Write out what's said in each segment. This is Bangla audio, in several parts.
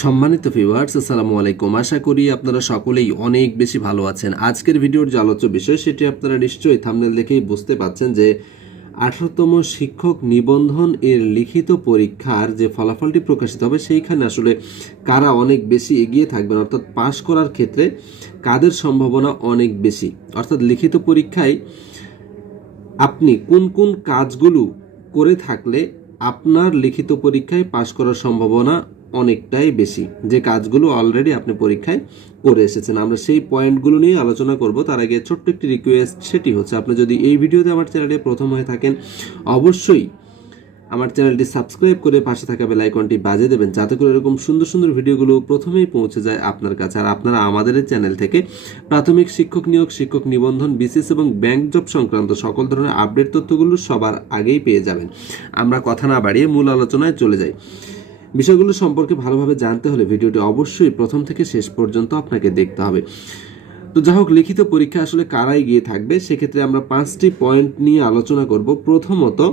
সম্মানিত ভিউয়ার্স আসসালামু আলাইকুম। আশা করি আপনারা সকলেই অনেক বেশি ভালো আছেন। আজকের ভিডিওর যে আলোচ্য বিষয়, সেটি আপনারা নিশ্চয়ই থামনেল দেখেই বুঝতে পাচ্ছেন যে আঠারোতম শিক্ষক নিবন্ধন এর লিখিত পরীক্ষার যে ফলাফলটি প্রকাশিত হবে, সেইখানে আসলে কারা অনেক বেশি এগিয়ে থাকবেন, অর্থাৎ পাশ করার ক্ষেত্রে কাদের সম্ভাবনা অনেক বেশি? অর্থাৎ লিখিত পরীক্ষায় আপনি কোন কোন কাজগুলো করে থাকলে আপনার লিখিত পরীক্ষায় পাশ করার সম্ভাবনা অনেকটাই বেশি। যে কাজগুলো অলরেডি আপনি পরীক্ষায় করে এসেছেন। আমরা সেই পয়েন্টগুলো নিয়ে আলোচনা করব। তার আগে ছোট্ট একটি রিকোয়েস্ট সেটি হচ্ছে আপনি যদি এই ভিডিওতে আমার চ্যানেলে প্রথম হয়ে থাকেন, অবশ্যই আমার চ্যানেলটি সাবস্ক্রাইব করে পাশে থাকা বেল আইকনটি বাজে দেবেন। যাতে করে এরকম সুন্দর সুন্দর ভিডিওগুলো প্রথমেই পৌঁছে যায় আপনার কাছে। আর আপনারা আমাদের চ্যানেল থেকে প্রাথমিক শিক্ষক নিয়োগ, শিক্ষক নিবন্ধন, বিসিএস এবং ব্যাংক জব সংক্রান্ত সকল ধরনের আপডেট তথ্যগুলো সবার আগেই পেয়ে যাবেন। আমরা কথা না বাড়িয়ে মূল আলোচনায় চলে যাই। বিষয়গুলো সম্পর্কে ভালোভাবে জানতে হলে ভিডিওটি অবশ্যই প্রথম থেকে শেষ পর্যন্ত আপনাকে দেখতে হবে। তো যাই হোক, লিখিত পরীক্ষা আসলে কারাই গিয়ে থাকবে? সেক্ষেত্রে আমরা পাঁচটি পয়েন্ট নিয়ে আলোচনা করব। প্রথমত,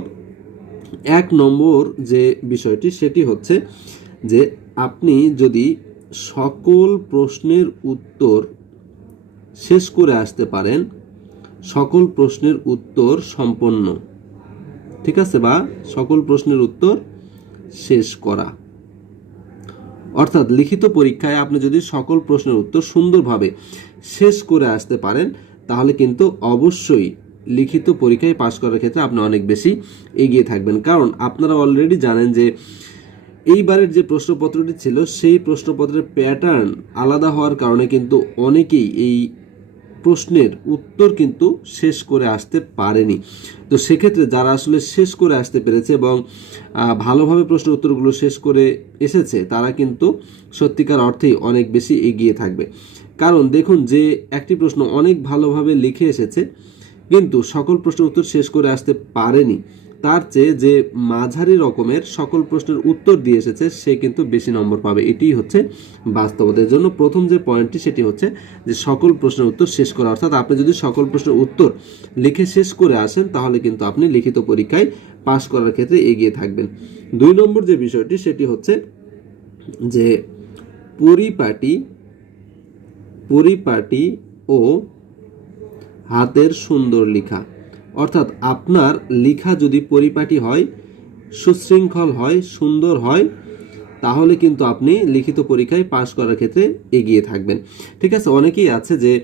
এক নম্বর যে বিষয়টি, সেটি হচ্ছে যে আপনি যদি সকল প্রশ্নের উত্তর শেষ করে আসতে পারেন, সকল প্রশ্নের উত্তর সম্পন্ন। ঠিক আছে বা? সকল প্রশ্নের উত্তর শেষ করা। অর্থাৎ লিখিত পরীক্ষায় আপনি যদি সকল প্রশ্নের উত্তর সুন্দরভাবে শেষ করে আসতে পারেন, তাহলে কিন্তু অবশ্যই লিখিত পরীক্ষায় পাশ করার ক্ষেত্রে আপনি অনেক বেশি এগিয়ে থাকবেন। কারণ আপনারা অলরেডি জানেন যে এইবারের যে প্রশ্নপত্রটি ছিল, সেই প্রশ্নপত্রের প্যাটার্ন আলাদা হওয়ার কারণে কিন্তু অনেকেই এই প্রশ্নের উত্তর কিন্তু শেষ করে আসতে পারেনি। তো সেক্ষেত্রে যারা আসলে শেষ করে আসতে পেরেছে এবং ভালোভাবে প্রশ্ন উত্তরগুলো শেষ করে এসেছে, তারা কিন্তু সত্যিকার অর্থেই অনেক বেশি এগিয়ে থাকবে। কারণ দেখুন যে একটি প্রশ্ন অনেক ভালোভাবে লিখে এসেছে, কিন্তু সকল প্রশ্ন উত্তর শেষ করে আসতে পারেনি। তার চেয়ে যে মাঝারি রকমের সকল প্রশ্নের উত্তর দিয়ে এসেছে, সে কিন্তু বেশি নম্বর পাবে। এটিই হচ্ছে বাস্তবতার জন্য প্রথম যে পয়েন্টটি, সেটি হচ্ছে যে সকল প্রশ্নের উত্তর শেষ করা। অর্থাৎ আপনি যদি সকল প্রশ্নের উত্তর লিখে শেষ করে আসেন, তাহলে কিন্তু আপনি লিখিত পরীক্ষায় পাশ করার ক্ষেত্রে এগিয়ে থাকবেন। দুই নম্বর যে বিষয়টি, সেটি হচ্ছে যে পরিপাটি পরিপাটি ও হাতের সুন্দর লেখা। অর্থাৎ আপনার লেখা যদি পরিপাটি হয়, সুশৃঙ্খল হয়, সুন্দর হয়, তাহলে কিন্তু আপনি লিখিত পরীক্ষায় পাশ করার ক্ষেত্রে এগিয়ে থাকবেন। ঠিক আছে? অনেকেই আছে যে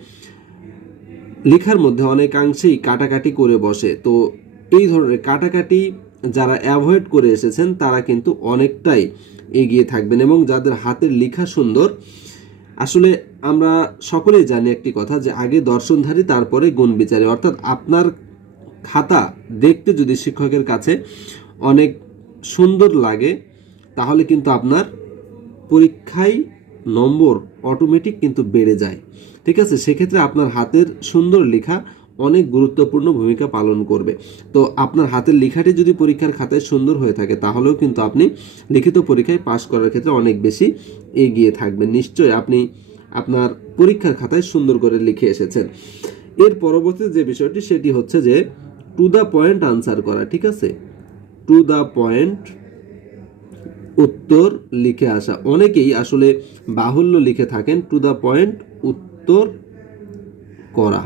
লেখার মধ্যে অনেকাংশেই কাটাকাটি করে বসে। তো এই ধরনের কাটাকাটি যারা অ্যাভয়েড করে এসেছেন, তারা কিন্তু অনেকটাই এগিয়ে থাকবেন এবং যাদের হাতের লেখা সুন্দর, আসলে আমরা সকলেই জানি একটি কথা যে, আগে দর্শনধারী, তারপরে গুণ বিচারে অর্থাৎ আপনার খাতা দেখতে যদি শিক্ষকের কাছে অনেক সুন্দর লাগে, তাহলে কিন্তু আপনার পরীক্ষায় নম্বর অটোমেটিক কিন্তু বেড়ে যায়। ঠিক আছে? সেক্ষেত্রে আপনার হাতের সুন্দর লেখা অনেক গুরুত্বপূর্ণ ভূমিকা পালন করবে। তো আপনার হাতের লেখাটি যদি পরীক্ষার খাতায় সুন্দর হয়ে থাকে, তাহলেও কিন্তু আপনি লিখিত পরীক্ষায় পাশ করার ক্ষেত্রে অনেক বেশি এগিয়ে থাকবেন। নিশ্চয়ই আপনি আপনার পরীক্ষার খাতায় সুন্দর করে লিখে এসেছেন। এর পরবর্তী যে বিষয়টি, সেটি হচ্ছে যে টু দ্য পয়েন্ট আনসার করা, ঠিক আছে? টু দ্য পয়েন্ট উত্তর লিখে আসা। অনেকেই আসলে বাহুল্য লিখে থাকেন টু দ্য পয়েন্ট উত্তর করা।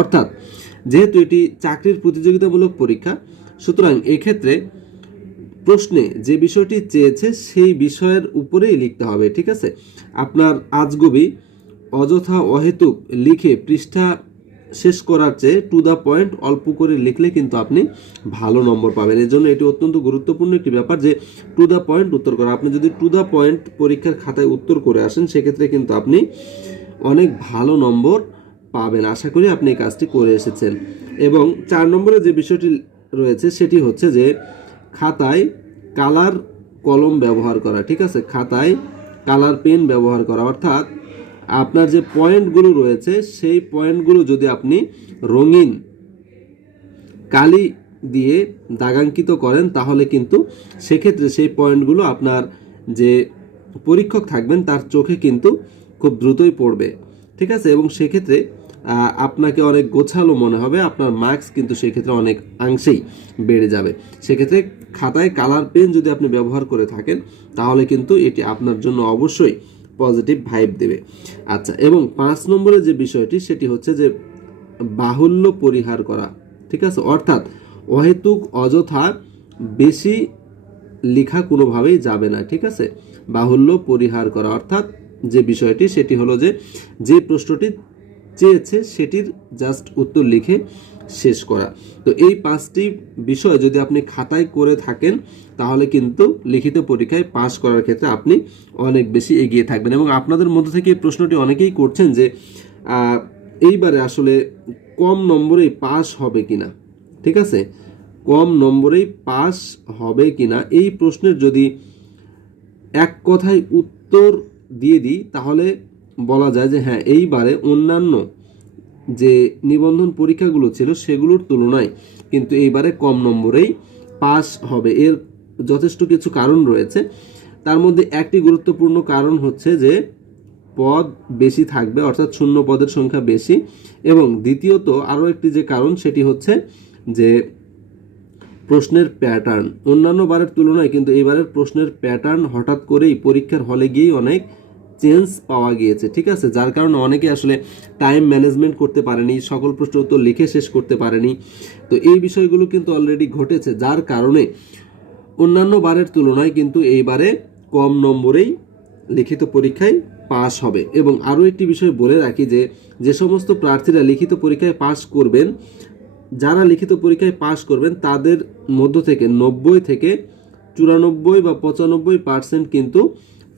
অর্থাৎ, যেহেতু এটি চাকরির প্রতিযোগিতামূলক পরীক্ষা, সুতরাং এক্ষেত্রে প্রশ্নে যে বিষয়টি চেয়েছে সেই বিষয়ের উপরেই লিখতে হবে, ঠিক আছে? আপনার আজগুবি অযথা অহেতুক লিখে পৃষ্ঠা শেষ করার চেয়ে টু দ্য পয়েন্ট অল্প করে লিখলে কিন্তু আপনি ভালো নম্বর পাবেন। এর জন্য এটি অত্যন্ত গুরুত্বপূর্ণ একটি ব্যাপার যে টু দ্য পয়েন্ট উত্তর করা। আপনি যদি টু দ্য পয়েন্ট পরীক্ষার খাতায় উত্তর করে আসেন, সেক্ষেত্রে কিন্তু আপনি অনেক ভালো নম্বর পাবেন। আশা করি আপনি এই কাজটি করে এসেছেন। এবং চার নম্বরে যে বিষয়টি রয়েছে, সেটি হচ্ছে যে খাতায় কালার কলম ব্যবহার করা। ঠিক আছে? খাতায় কালার পেন ব্যবহার করা। অর্থাৎ আপনার যে পয়েন্টগুলো রয়েছে, সেই পয়েন্টগুলো যদি আপনি রঙিন কালি দিয়ে দাগাঙ্কিত করেন, তাহলে কিন্তু সেক্ষেত্রে সেই পয়েন্টগুলো আপনার যে পরীক্ষক থাকবেন, তার চোখে কিন্তু খুব দ্রুতই পড়বে। ঠিক আছে? এবং সেক্ষেত্রে আপনাকে অনেক গোছালো মনে হবে, আপনার মার্কস কিন্তু সেক্ষেত্রে অনেক অংশেই বেড়ে যাবে। সেক্ষেত্রে খাতায় কালার পেন যদি আপনি ব্যবহার করে থাকেন, তাহলে কিন্তু এটি আপনার জন্য অবশ্যই পজিটিভ ভাইব দেবে। আচ্ছা এবং পাঁচ নম্বরের যে বিষয়টি, সেটি হচ্ছে যে বাহুল্য পরিহার করা, ঠিক আছে? অর্থাৎ অহেতুক অযথা বেশি লেখা কোনোভাবেই যাবে না, ঠিক আছে? বাহুল্য পরিহার করা, অর্থাৎ যে বিষয়টি, সেটি হলো যে যে প্রশ্নটি চেয়েছে, সেটির জাস্ট উত্তর লিখে শেষ করা। তো এই পাঁচটি বিষয় যদি আপনি খাতায় করে থাকেন, তাহলে কিন্তু লিখিত পরীক্ষায় পাশ করার ক্ষেত্রে আপনি অনেক বেশি এগিয়ে থাকবেন। এবং আপনাদের মধ্যে থেকে এই প্রশ্নটি অনেকেই করছেন যে এইবারে আসলে কম নম্বরেই পাস হবে কিনা? ঠিক আছে? কম নম্বরেই পাস হবে কিনা? এই প্রশ্নের যদি এক কথায় উত্তর দিয়ে দিই, তাহলে বলা যায় যে হ্যাঁ এইবারে অন্যান্য যে নিবন্ধন পরীক্ষাগুলো ছিল সেগুলোর তুলনায় কিন্তু এইবারে কম নম্বরেই পাস হবে। এর যথেষ্ট কিছু কারণ রয়েছে। তার মধ্যে একটি গুরুত্বপূর্ণ কারণ হচ্ছে যে পদ বেশি থাকবে, অর্থাৎ শূন্য পদের সংখ্যা বেশি। এবং দ্বিতীয়ত আরও একটি যে কারণ সেটি হচ্ছে যে প্রশ্নের প্যাটার্ন অন্যান্য বারের তুলনায় কিন্তু এবারের প্রশ্নের প্যাটার্ন হঠাৎ করেই পরীক্ষার হলে গিয়েই অনেক চেঞ্জ পাওয়া গিয়েছে, ঠিক আছে? যার কারণে অনেকে আসলে টাইম ম্যানেজমেন্ট করতে পারেনি, সকল প্রশ্ন উত্তর লিখে শেষ করতে পারেনি। তো এই বিষয়গুলো কিন্তু অলরেডি ঘটেছে, যার কারণে অন্যান্য বারের তুলনায় কিন্তু এইবারে কম নম্বরেই লিখিত পরীক্ষায় পাস হবে। এবং আরও একটি বিষয় বলে রাখি যে যে সমস্ত প্রার্থীরা লিখিত পরীক্ষায় পাস করবেন, যারা লিখিত পরীক্ষায় পাশ করবেন, তাদের মধ্য থেকে নব্বই থেকে চুরানব্বই বা পঁচানব্বই পার্সেন্ট কিন্তু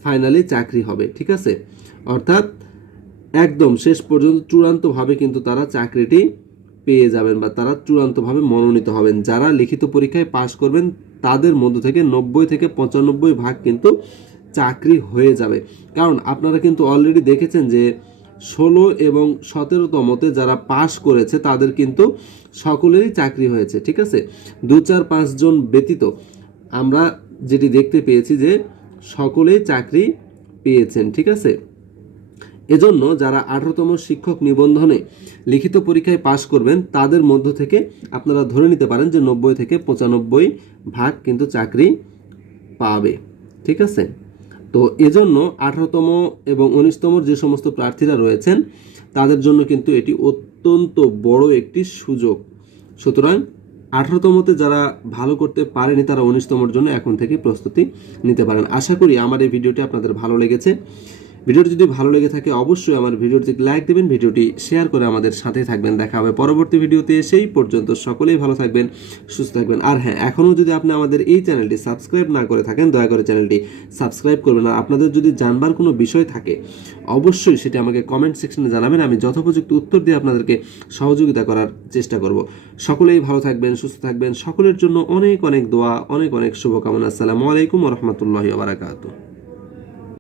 ফাইনালি চাকরি হবে, ঠিক আছে? অর্থাৎ একদম শেষ পর্যন্ত চূড়ান্তভাবে কিন্তু তারা চাকরিটি পেয়ে যাবেন বা তারা চূড়ান্তভাবে মনোনীত হবেন। যারা লিখিত পরীক্ষায় পাশ করবেন, তাদের মধ্য থেকে নব্বই থেকে পঁচানব্বই ভাগ কিন্তু চাকরি হয়ে যাবে। কারণ আপনারা কিন্তু অলরেডি দেখেছেন যে ষোলো এবং সতেরোতমতে যারা পাশ করেছে, তাদের কিন্তু সকলেরই চাকরি হয়েছে, ঠিক আছে? দু চার পাঁচজন ব্যতীত। আমরা যেটি দেখতে পেয়েছি যে সকলেই চাকরি পেয়েছেন, ঠিক আছে? এজন্য যারা আঠারোতম শিক্ষক নিবন্ধনে লিখিত পরীক্ষায় পাশ করবেন, তাদের মধ্য থেকে আপনারা ধরে নিতে পারেন যে নব্বই থেকে পঁচানব্বই ভাগ কিন্তু চাকরি পাবে, ঠিক আছে? তো এজন্য আঠারোতম এবং উনিশতম যে সমস্ত প্রার্থীরা রয়েছেন, তাদের জন্য কিন্তু এটি অত্যন্ত বড় একটি সুযোগ। সুতরাং আঠারোতমতে যারা ভালো করতে পারেনি, তারা উনিশতমর জন্য এখন থেকে প্রস্তুতি নিতে পারেন। আশা করি আমার এই ভিডিওটি আপনাদের ভালো লেগেছে। ভিডিওটি যদি ভালো লেগে থাকে, অবশ্যই আমার ভিডিওটি লাইক দেবেন, ভিডিওটি শেয়ার করে আমাদের সাথে থাকবেন। দেখা হবে পরবর্তী ভিডিওতে। সেই পর্যন্ত সকলেই ভালো থাকবেন, সুস্থ থাকবেন। আর হ্যাঁ এখনও যদি আপনি আমাদের এই চ্যানেলটি সাবস্ক্রাইব না করে থাকেন, দয়া করে চ্যানেলটি সাবস্ক্রাইব করবেন। আর আপনাদের যদি জানবার কোনো বিষয় থাকে, অবশ্যই সেটি আমাকে কমেন্ট সেকশনে জানাবেন। আমি যথোপযুক্ত উত্তর দিয়ে আপনাদেরকে সহযোগিতা করার চেষ্টা করব। সকলেই ভালো থাকবেন, সুস্থ থাকবেন। সকলের জন্য অনেক অনেক দোয়া, অনেক অনেক শুভকামনা। আসসালামু আলাইকুম রহমতুল্লাহ বারাকাতু